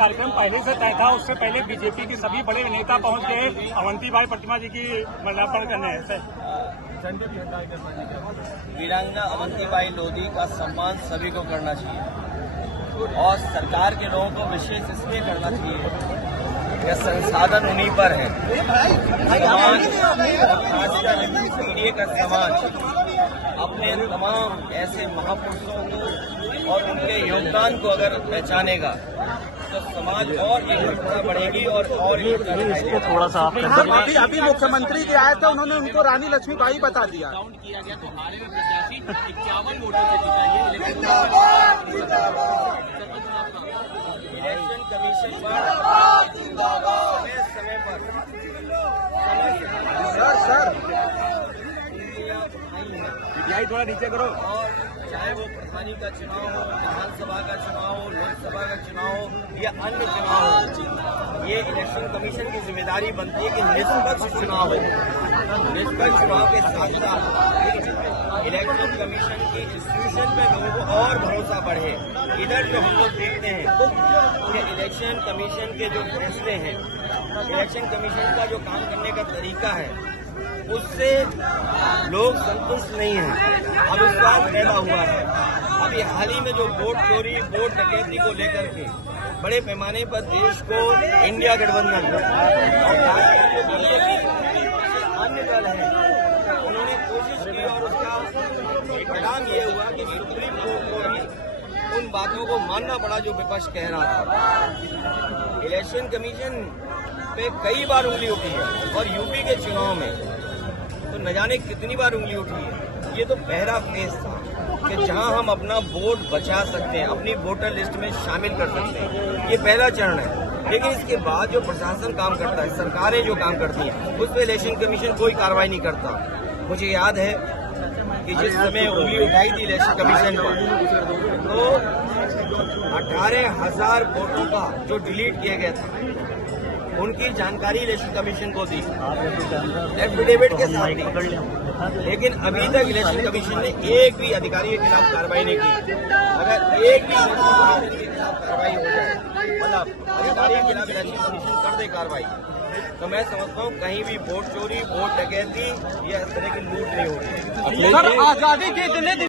कार्यक्रम पहले से तय था, उससे पहले बीजेपी के सभी बड़े नेता पहुंच गए अवंतीबाई प्रतिमा जी की माल्यार्पण करने हैं। वीरांगना अवंतीबाई लोधी का सम्मान सभी को करना चाहिए और सरकार के लोगों को विशेष इसलिए करना चाहिए कि संसाधन उन्हीं पर है। पीढ़ी का समाज अपने तमाम ऐसे महापुरुषों को और उनके योगदान को अगर पहचानेगा तो समाज और एकजुटता बढ़ेगी और थोड़ा सा अभी मुख्यमंत्री जी आए थे, उन्होंने उनको रानी लक्ष्मीबाई बता दिया। काउंट किया गया तो हारे हुए प्रत्याशी 51 वोटों से जिताइए। इलेक्शन कमीशन पर समय पर थोड़ा नीचे करो। और चाहे वो प्रधानी का चुनाव हो, विधानसभा का चुनाव हो, लोकसभा का चुनाव हो या अन्य चुनाव हो, ये इलेक्शन कमीशन की जिम्मेदारी बनती है कि निष्पक्ष चुनाव हो। निष्पक्ष चुनाव के साथ साथ इलेक्शन कमीशन की इंस्टीट्यूशन पे लोगों को और भरोसा बढ़े। इधर जो हम लोग देखते हैं कि इलेक्शन कमीशन के जो फैसले हैं, इलेक्शन कमीशन का जो काम करने का तरीका है, उससे लोग संतुष्ट नहीं हैं। अविश्वास पैदा हुआ है। अभी हाल ही में जो वोट चोरी, वोट डकैती को लेकर के बड़े पैमाने पर देश को इंडिया गठबंधन और अन्य दल हैं, उन्होंने कोशिश की और उसका परिणाम ये हुआ कि सुप्रीम कोर्ट को भी उन बातों को मानना पड़ा जो विपक्ष कह रहा था। इलेक्शन कमीशन पे कई बार उंगली उठी है और यूपी के चुनाव में तो न जाने कितनी बार उंगली उठी है। ये तो पहला फेज था कि जहां हम अपना वोट बचा सकते हैं, अपनी वोटर लिस्ट में शामिल कर सकते हैं। ये पहला चरण है। लेकिन इसके बाद जो प्रशासन काम करता है, सरकारें जो काम करती हैं, उस पर इलेक्शन कमीशन कोई कार्रवाई नहीं करता। मुझे याद है कि जिस समय उंगली उठाई थी इलेक्शन कमीशन पर, तो 18,000 वोटों का जो डिलीट किया गया था, उनकी जानकारी इलेक्शन कमीशन को दी एफिडेविट के साथ दी। लेकिन अभी तक इलेक्शन कमीशन ने एक भी अधिकारी के खिलाफ कार्रवाई नहीं की। अगर एक भी इलेक्शन के खिलाफ कार्रवाई हो जाए, मतलब अधिकारी के खिलाफ इलेक्शन कमीशन कर दे कार्रवाई, तो मैं समझता हूँ कहीं भी वोट चोरी, वोट डकैती या इस तरह की लूट नहीं होगी। आजादी के